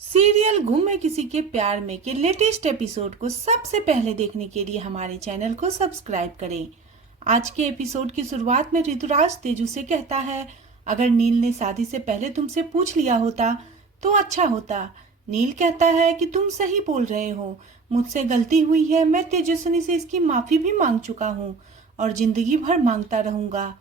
Serial गुम है किसी के प्यार में के लेटेस्ट एपिसोड को सबसे पहले देखने के लिए हमारे चैनल को सब्सक्राइब करें। आज के एपिसोड की शुरुआत में ऋतुराज तेजू से कहता है, अगर नील ने शादी से पहले तुमसे पूछ लिया होता तो अच्छा होता। नील कहता है कि तुम सही बोल रहे हो, मुझसे गलती हुई है, मैं तेजस्विनी से इसकी माफी भी मांग चुका हूँ और जिंदगी भर मांगता रहूंगा।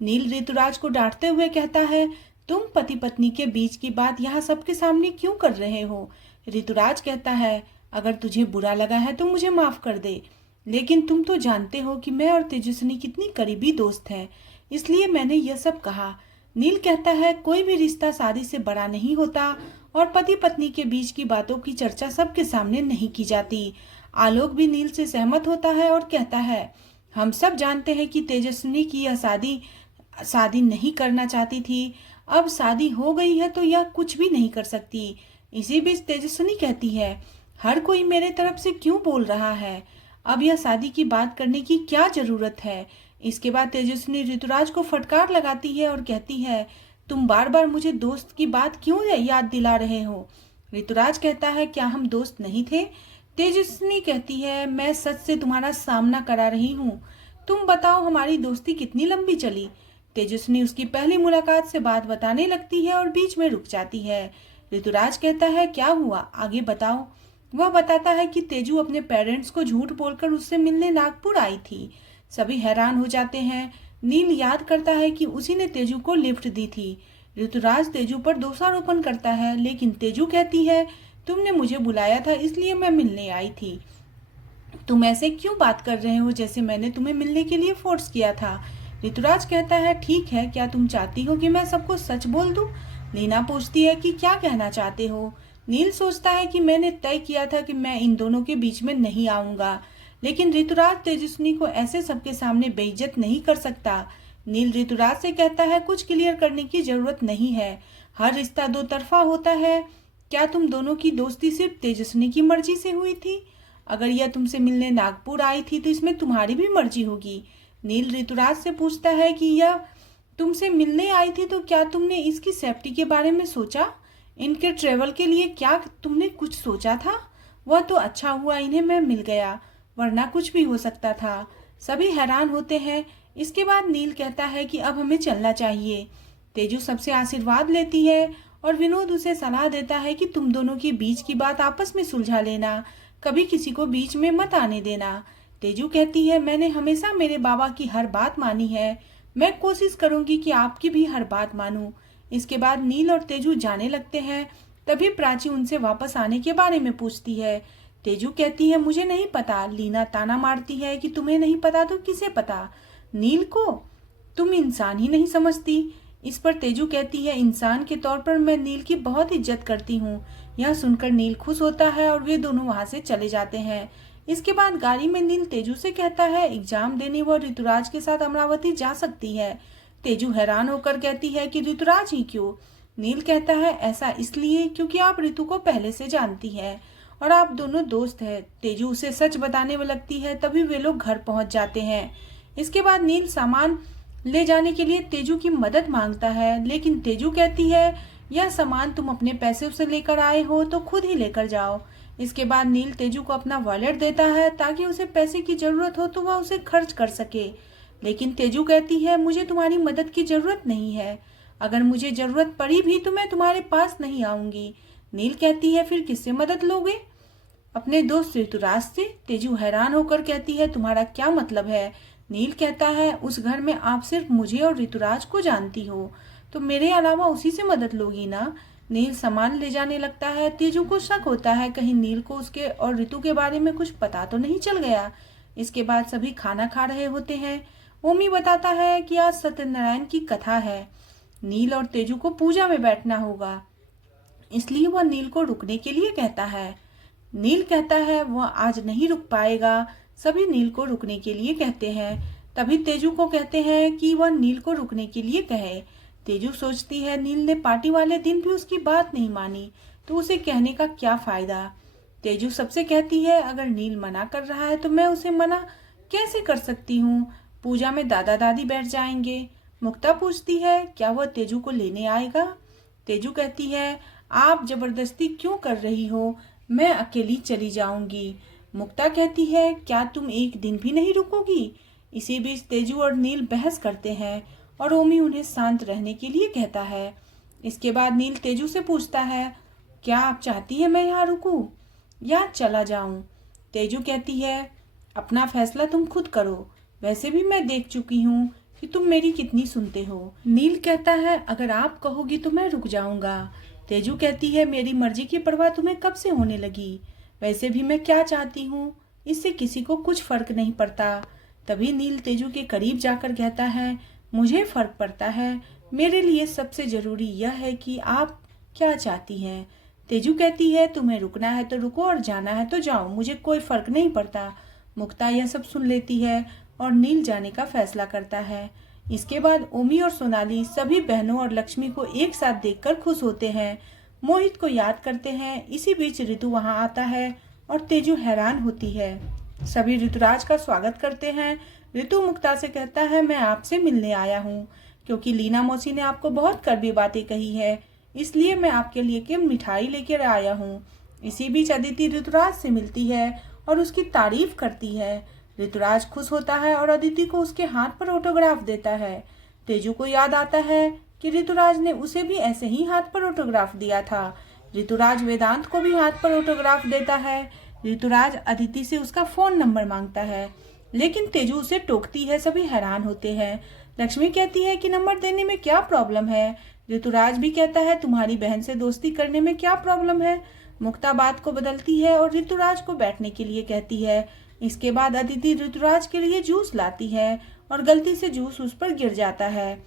नील ऋतुराज को डांटते हुए कहता है, तुम पति पत्नी के बीच की बात यहाँ सबके सामने क्यों कर रहे हो। ऋतुराज कहता है, अगर तुझे बुरा लगा है तो मुझे माफ कर दे, लेकिन तुम तो जानते हो कि मैं और तेजस्विनी कितनी करीबी दोस्त हैं, इसलिए मैंने यह सब कहा। नील कहता है, कोई भी रिश्ता शादी से बड़ा नहीं होता और पति पत्नी के बीच की बातों की चर्चा सबके सामने नहीं की जाती। आलोक भी नील से सहमत होता है और कहता है, हम सब जानते हैं कि तेजस्विनी की यह शादी शादी नहीं करना चाहती थी, अब शादी हो गई है तो यह कुछ भी नहीं कर सकती। इसी बीच तेजस्विनी कहती है, हर कोई मेरे तरफ से क्यों बोल रहा है, अब यह शादी की बात करने की क्या जरूरत है। इसके बाद तेजस्विनी ऋतुराज को फटकार लगाती है और कहती है, तुम बार बार मुझे दोस्त की बात क्यों याद दिला रहे हो। ऋतुराज कहता है, क्या हम दोस्त नहीं थे। तेजस्विनी कहती है, मैं सच से तुम्हारा सामना करा रही हूँ, तुम बताओ हमारी दोस्ती कितनी लंबी चली। तेजस्विनी उसकी पहली मुलाकात से बात बताने लगती है और बीच में रुक जाती है। ऋतुराज कहता है, क्या हुआ, आगे बताओ। वह बताता है कि तेजू अपने पेरेंट्स को झूठ बोलकर उससे मिलने नागपुर आई थी। सभी हैरान हो जाते हैं। नील याद करता है कि उसी ने तेजू को लिफ्ट दी थी। ऋतुराज तेजू पर दोषारोपण करता है, लेकिन तेजू कहती है, तुमने मुझे बुलाया था इसलिए मैं मिलने आई थी। तुम ऐसे क्यों बात कर रहे हो जैसे मैंने तुम्हें मिलने के लिए फोर्स किया था। ऋतुराज कहता है, ठीक है, क्या तुम चाहती हो कि मैं सबको सच बोल दूं। लीना पूछती है कि क्या कहना चाहते हो। नील सोचता है कि मैंने तय किया था कि मैं इन दोनों के बीच में नहीं आऊंगा, लेकिन ऋतुराज तेजस्विनी को ऐसे सबके सामने बेइज्जत नहीं कर सकता। नील ऋतुराज से कहता है, कुछ क्लियर करने की जरूरत नहीं है, हर रिश्ता दो तरफा होता है। क्या तुम दोनों की दोस्ती सिर्फ तेजस्विनी की मर्जी से हुई थी। अगर यह तुमसे मिलने नागपुर आई थी तो इसमें तुम्हारी भी मर्जी होगी। नील ऋतुराज से पूछता है कि यह तुमसे मिलने आई थी तो क्या तुमने इसकी सेफ्टी के बारे में सोचा, इनके ट्रेवल के लिए क्या तुमने कुछ सोचा था। वह तो अच्छा हुआ इन्हें मैं मिल गया, वरना कुछ भी हो सकता था। सभी हैरान होते हैं। इसके बाद नील कहता है कि अब हमें चलना चाहिए। तेजू सबसे आशीर्वाद लेती है और विनोद उसे सलाह देता है कि तुम दोनों के बीच की बात आपस में सुलझा लेना, कभी किसी को बीच में मत आने देना। तेजू कहती है, मैंने हमेशा मेरे बाबा की हर बात मानी है, मैं कोशिश करूंगी कि आपकी भी हर बात मानूं। इसके बाद नील और तेजू जाने लगते हैं। तभी प्राची उनसे वापस आने के बारे में पूछती है। तेजू कहती है, मुझे नहीं पता। लीना ताना मारती है कि तुम्हें नहीं पता तो किसे पता, नील को तुम इंसान ही नहीं समझती। इस पर तेजू कहती है, इंसान के तौर पर मैं नील की बहुत इज्जत करती हूँ। यह सुनकर नील खुश होता है और वे दोनों वहां से चले जाते हैं। इसके बाद गाड़ी में नील तेजू से कहता है, एग्जाम देने वह ऋतुराज के साथ अमरावती जा सकती है। तेजू हैरान होकर कहती है कि ऋतुराज ही क्यों। नील कहता है, ऐसा इसलिए क्योंकि आप ऋतु को पहले से जानती है और आप दोनों दोस्त हैं। तेजू उसे सच बताने में लगती है। तभी वे लोग घर पहुंच जाते हैं। इसके बाद नील सामान ले जाने के लिए तेजू की मदद मांगता है, लेकिन तेजू कहती है, यह सामान तुम अपने पैसे से लेकर आए हो तो खुद ही लेकर जाओ। इसके बाद नील तेजू को अपना वॉलेट देता है ताकि उसे पैसे की जरूरत हो तो वह उसे खर्च कर सके, लेकिन तेजू कहती है, मुझे तुम्हारी मदद की जरूरत नहीं है, अगर मुझे जरूरत पड़ी भी तो मैं तुम्हारे पास नहीं आऊंगी। नील कहती है, फिर किससे मदद लोगे। अपने दोस्त ऋतुराज से। तेजू हैरान होकर कहती है, तुम्हारा क्या मतलब है। नील कहता है, उस घर में आप सिर्फ मुझे और ऋतुराज को जानती हो, तो मेरे अलावा उसी से मदद लोगी ना। नील सामान ले जाने लगता है। तेजू को शक होता है कहीं नील को उसके और ऋतु के बारे में कुछ पता तो नहीं चल गया। इसके बाद सभी खाना खा रहे होते हैं। ओमी बताता है कि आज सत्यनारायण की कथा है, नील और तेजू को पूजा में बैठना होगा, इसलिए वह नील को रुकने के लिए कहता है। नील कहता है वह आज नहीं रुक पाएगा। सभी नील को रुकने के लिए कहते हैं। तभी तेजू को कहते हैं कि वह नील को रुकने के लिए कहे। तेजू सोचती है, नील ने पार्टी वाले दिन भी उसकी बात नहीं मानी तो उसे कहने का क्या फायदा। तेजू सबसे कहती है, अगर नील मना कर रहा है तो मैं उसे मना कैसे कर सकती हूँ, पूजा में दादा दादी बैठ जाएंगे। मुक्ता पूछती है, क्या वह तेजू को लेने आएगा। तेजू कहती है, आप जबरदस्ती क्यों कर रही हो? मैं अकेली चली जाऊंगी। मुक्ता कहती है, क्या तुम एक दिन भी नहीं रुकोगी? इसी बीच तेजू और नील बहस करते हैं और ओमी उन्हें शांत रहने के लिए कहता है। इसके बाद नील तेजू से पूछता है, क्या आप चाहती है मैं यहाँ रुकूं या चला जाऊं? तेजू कहती है, अपना फैसला तुम खुद करो, वैसे भी मैं देख चुकी हूँ कि तुम मेरी कितनी सुनते हो। नील कहता है, अगर आप कहोगी तो मैं रुक जाऊंगा। तेजू कहती है, मेरी मर्जी की परवाह तुम्हें कब से होने लगी? वैसे भी मैं क्या चाहती हूँ इससे किसी को कुछ फर्क नहीं पड़ता। तभी नील तेजू के करीब जाकर कहता है, मुझे फर्क पड़ता है। मेरे लिए सबसे जरूरी यह है कि आप क्या चाहती हैं। तेजू कहती है, तुम्हें रुकना है तो रुको और जाना है तो जाओ, मुझे कोई फर्क नहीं पड़ता। मुक्ता यह सब सुन लेती है और नील जाने का फैसला करता है। इसके बाद ओमी और सोनाली सभी बहनों और लक्ष्मी को एक साथ देखकर खुश होते हैं, मोहित को याद करते हैं। इसी बीच ऋतु वहां आता है और तेजू हैरान होती है। सभी ऋतुराज का स्वागत करते हैं। ऋतु मुक्ता से कहता है, मैं आपसे मिलने आया हूँ क्योंकि लीना मौसी ने आपको बहुत कड़वी बातें कही है, इसलिए मैं आपके लिए के मिठाई लेकर आया हूँ। इसी बीच अदिति ऋतुराज से मिलती है और उसकी तारीफ करती है। ऋतुराज खुश होता है और अदिति को उसके हाथ पर ऑटोग्राफ देता है। तेजू को याद आता है कि ऋतुराज ने उसे भी ऐसे ही हाथ पर ऑटोग्राफ दिया था। ऋतुराज वेदांत को भी हाथ पर ऑटोग्राफ देता है। ऋतुराज अदिति से उसका फोन नंबर मांगता है, लेकिन तेजू उसे टोकती है। सभी हैरान होते हैं। लक्ष्मी कहती है कि नंबर देने में क्या प्रॉब्लम है। ऋतुराज भी कहता है, तुम्हारी बहन से दोस्ती करने में क्या प्रॉब्लम है। मुक्ता बात को बदलती है और ऋतुराज को बैठने के लिए कहती है। इसके बाद अदिति ऋतुराज के लिए जूस लाती है और गलती से जूस उस पर गिर जाता है।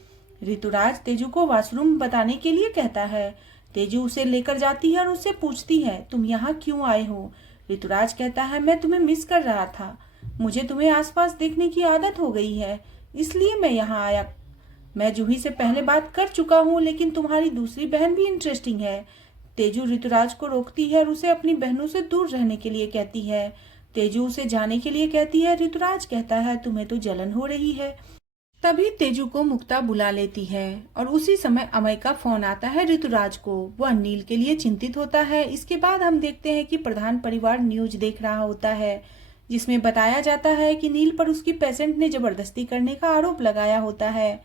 ऋतुराज तेजू को वॉशरूम बताने के लिए कहता है। तेजू उसे लेकर जाती है और उससे पूछती है, तुम यहाँ क्यों आए हो? ऋतुराज कहता है, मैं तुम्हें मिस कर रहा था। मुझे तुम्हें आसपास देखने की आदत हो गई है, इसलिए मैं यहाँ आया। मैं जूही से पहले बात कर चुका हूँ, लेकिन तुम्हारी दूसरी बहन भी इंटरेस्टिंग है। तेजू ऋतुराज को रोकती है और उसे अपनी बहनों से दूर रहने के लिए कहती है। तेजू उसे जाने के लिए कहती है। ऋतुराज कहता है, तुम्हें तो जलन हो रही है। तभी तेजू को मुक्ता बुला लेती है और उसी समय अमय का फोन आता है ऋतुराज को। वह नील के लिए चिंतित होता है। इसके बाद हम देखते हैं कि प्रधान परिवार न्यूज देख रहा होता है, जिसमें बताया जाता है कि नील पर उसकी पेशेंट ने जबरदस्ती करने का आरोप लगाया होता है।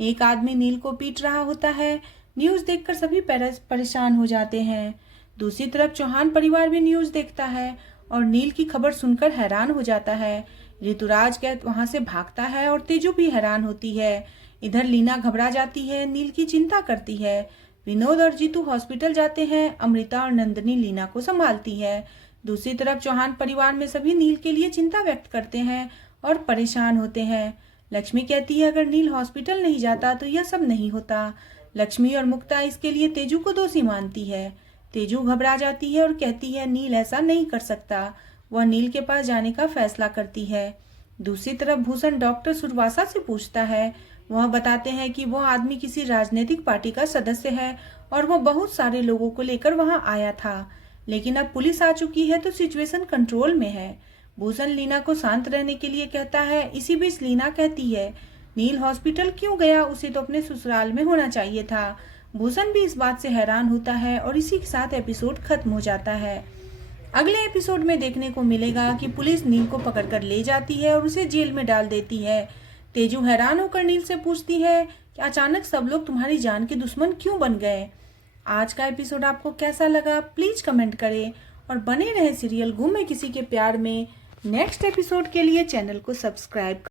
एक आदमी नील को पीट रहा होता है। न्यूज देखकर सभी परेशान हो जाते हैं। दूसरी तरफ चौहान परिवार भी न्यूज देखता है और नील की खबर सुनकर हैरान हो जाता है। ऋतुराज वहां से भागता है और तेजू भी हैरान होती है। इधर लीना घबरा जाती है, नील की चिंता करती है। विनोद और जीतू हॉस्पिटल जाते हैं। अमृता और नंदिनी लीना को संभालती है। दूसरी तरफ चौहान परिवार में सभी नील के लिए चिंता व्यक्त करते हैं और परेशान होते हैं। लक्ष्मी कहती है, अगर नील हॉस्पिटल नहीं जाता तो यह सब नहीं होता। लक्ष्मी और मुक्ता इसके लिए तेजू को दोषी मानती है। तेजू घबरा जाती है और कहती है, नील ऐसा नहीं कर सकता। वह नील के पास जाने का फैसला करती है। दूसरी तरफ भूषण डॉक्टर सुरवासा से पूछता है। वह बताते हैं कि वह आदमी किसी राजनीतिक पार्टी का सदस्य है और वह बहुत सारे लोगों को लेकर वहां आया था, लेकिन अब पुलिस आ चुकी है तो सिचुएशन कंट्रोल में है। भूषण लीना को शांत रहने के लिए कहता है। इसी बीच लीना कहती है, नील हॉस्पिटल क्यों गया? उसे तो अपने ससुराल में होना चाहिए था। भूषण भी इस बात से हैरान होता है और इसी के साथ एपिसोड खत्म हो जाता है। अगले एपिसोड में देखने को मिलेगा कि पुलिस नील को पकड़कर ले जाती है और उसे जेल में डाल देती है। तेजू हैरान होकर नील से पूछती है कि अचानक सब लोग तुम्हारी जान के दुश्मन क्यों बन गए। आज का एपिसोड आपको कैसा लगा प्लीज कमेंट करें और बने रहे सीरियल गुम है किसी के प्यार में। नेक्स्ट एपिसोड के लिए चैनल को सब्सक्राइब